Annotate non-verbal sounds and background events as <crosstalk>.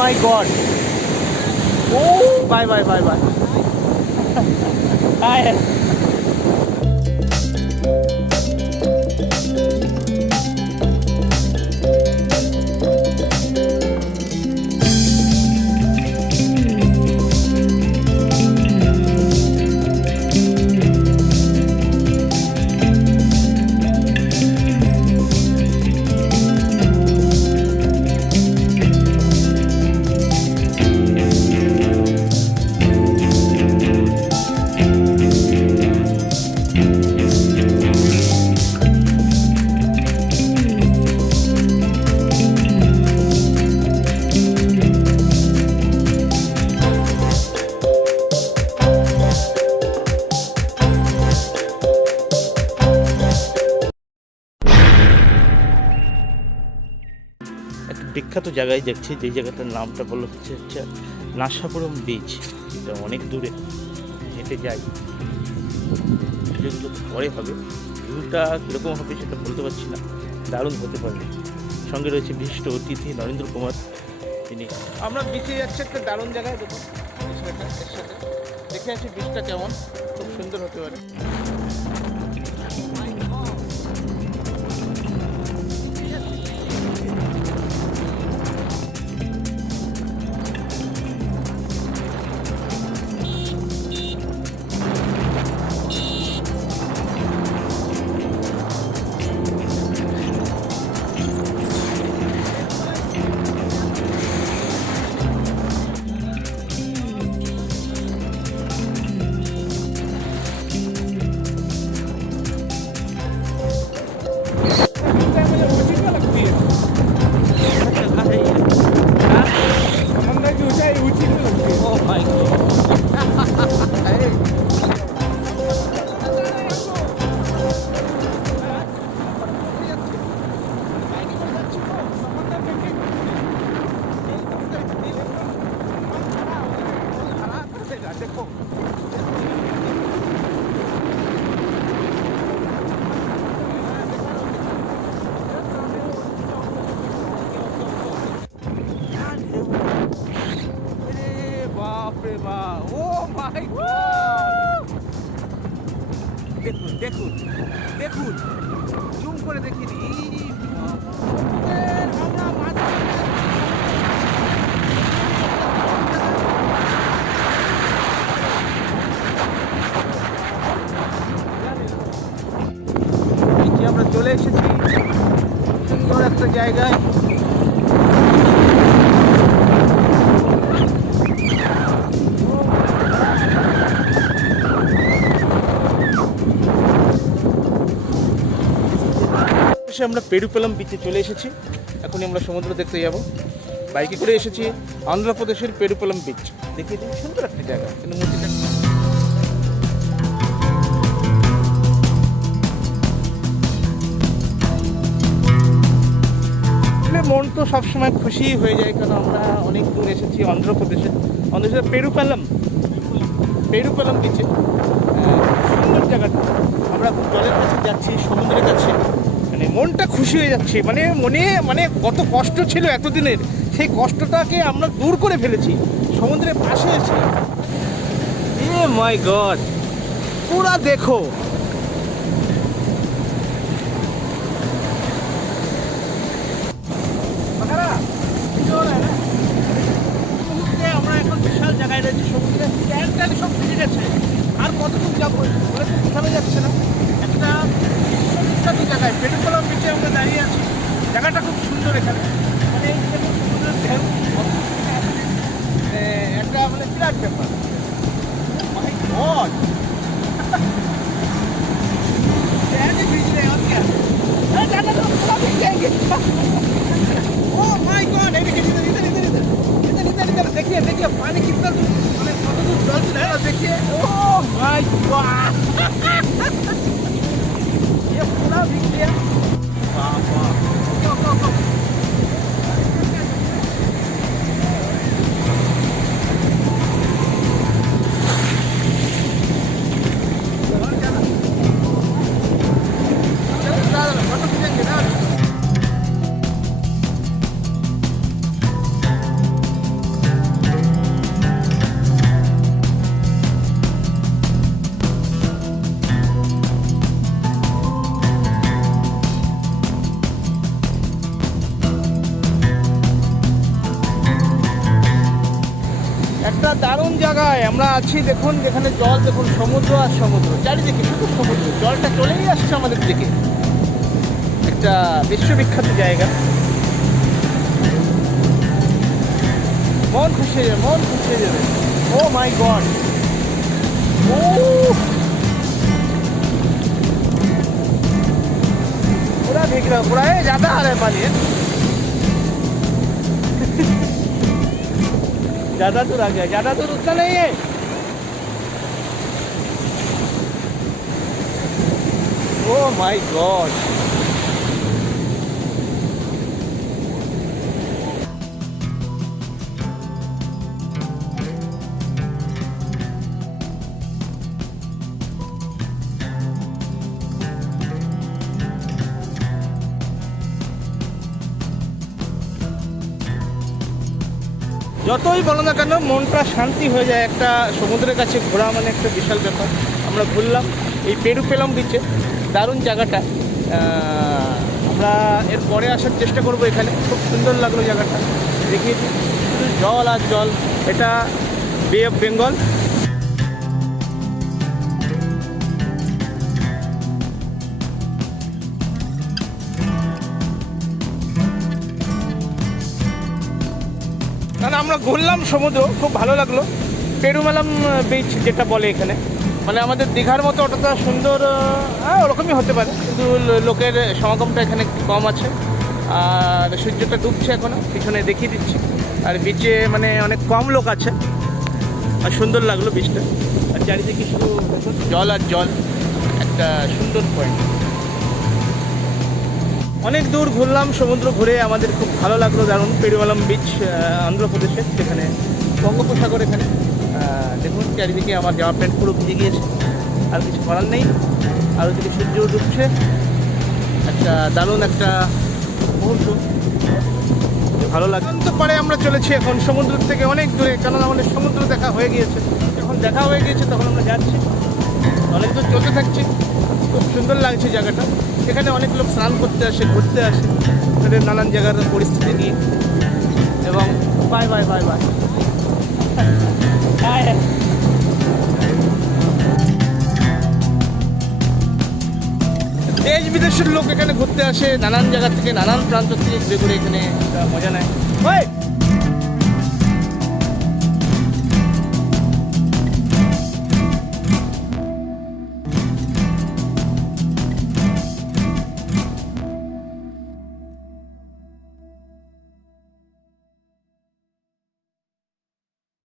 my god. Oh, bye bye bye bye. <laughs> Bye. বিখ্যাত জায়গায় দেখছি যে জায়গাটার নামটা বলা হচ্ছে হচ্ছে নাসাপুরম বিচ এটা অনেক দূরে। হেঁটে যাই। যেগুলো পরে হবে। ভিউটা কীরকম হবে সেটা বলতে পারছি না। দারুণ হতে পারে সঙ্গে রয়েছে বিশিষ্ট অতিথি নরেন্দ্র কুমার। তিনি আমরা বিচে যাচ্ছি, একটা দারুণ জায়গায় দেখুন। দেখে আছি বিচটা কেমন। খুব সুন্দর হতে পারে। দেখুন দেখুন। জুম করে যে আমরা চলে এসেছি সুন্দর একটা জায়গায়। এসে আমরা পেরুপেলাম বিচে চলে এসেছি। এখনই আমরা সমুদ্র দেখতে যাব। বাইকে করে এসেছি অন্ধ্রপ্রদেশের পেরুপেলাম বিচ দেখিয়ে দিই সুন্দর একটা জায়গা কিন্তু মূর্তিটা মন তো সবসময় খুশি হয়ে যায় কারণ আমরা অনেক দূর এসেছি অন্ধ্রপ্রদেশে। অন্ধ্রপ্রদেশে পেরুপালাম। পেরুপালাম বিচে আহ, সুন্দর জায়গাটা। আমরা জলের কাছে যাচ্ছি সমুদ্রের কাছে। মানে মনটা খুশি হয়ে যাচ্ছে। মানে মনে মানে কত কষ্ট ছিল এতদিনের। সেই কষ্টটাকে আমরা দূর করে ফেলেছি। সমুদ্রের পাশে এসে এ মাই গড। পুরা দেখো। জায়গায় পেটুকলাম বিচে আমরা দাঁড়িয়ে আছি। জায়গাটা খুব সুন্দর এখানে। মানে এই যে সমুদ্রের ঢেউ একটা মানে বিরাট ব্যাপার। মাই একটা দারুণ জায়গায় আমরা আছি, দেখুন, যেখানে জল, দেখুন, সমুদ্র আর সমুদ্র। চারিদিকে শুধু সমুদ্র, জলটা চলেই আসছে আমাদের দিকে। একটা বিশ্ববিখ্যাত জায়গা মন খুশি হয়ে যাবে মন খুশি হয়ে যাবে ও মাই গড ও पूरा भीग रहा पूरा ये ज्यादा आ रहा है पानी ज्यादा दूर आ गया ज्यादा दूर उतना नहीं है ओ माय गॉड যতই বলো না কেন, মনটা শান্তি হয়ে যায় একটা সমুদ্রের কাছে ঘোরা মানে একটা বিশাল ব্যাপার। আমরা ঘুরলাম, এই পেরু পেলাম বিচে দারুণ জায়গাটা। আমরা এর পরে আসার চেষ্টা করব এখানে। খুব সুন্দর লাগল জায়গাটা। দেখিয়েছি। শুধু জল আর জল। এটা বে অফ বেঙ্গল কারণ আমরা ঘুরলাম সমুদ্র, খুব ভালো লাগল। পেরুমালাম বিচ যেটা বলে এখানে। মানে আমাদের দীঘার মতো অতটা সুন্দর হ্যাঁ ওরকমই হতে পারে। কিন্তু লোকের সমাগমটা এখানে একটু কম আছে। আর সূর্যটা ডুবছে এখনও, পিছনে দেখিয়ে দিচ্ছি। আর বিচে মানে অনেক কম লোক আছে। আর সুন্দর লাগল বিচটা আর চারিদিকে শুধু জল আর জল, একটা সুন্দর পয়েন্ট অনেক দূর ঘুরলাম সমুদ্র ঘুরে আমাদের খুব ভালো লাগল। দারুণ পেরুমালাম বিচ আহ, অন্ধ্রপ্রদেশে যেখানে বঙ্গোপসাগর এখানে। দেখুন চারিদিকে আমার জামা প্যান্ট পুরো ভিজে গিয়েছে। আর কিছু করার নেই। আর ওদিকে সূর্য ডুবছে একটা দারুণ একটা মুহূর্ত। ভালো লাগে তো পরে আমরা চলেছি এখন সমুদ্র থেকে অনেক দূরে কারণ আমাদের সমুদ্র দেখা হয়ে গিয়েছে। যখন দেখা হয়ে গিয়েছে তখন আমরা যাচ্ছি। অনেক দূর চলতে থাকছি। খুব সুন্দর লাগছে জায়গাটা। এখানে অনেক লোক স্নান করতে আসে ঘুরতে আসে। এখানে নানান জায়গার পরিস্থিতি নিয়ে। এবং বাই বাই বাই বাই। দেশ বিদেশের লোক এখানে ঘুরতে আসে নানান জায়গা থেকে নানান প্রান্ত থেকে ঘুরে ঘুরে এখানে মজা নেয়। ওই!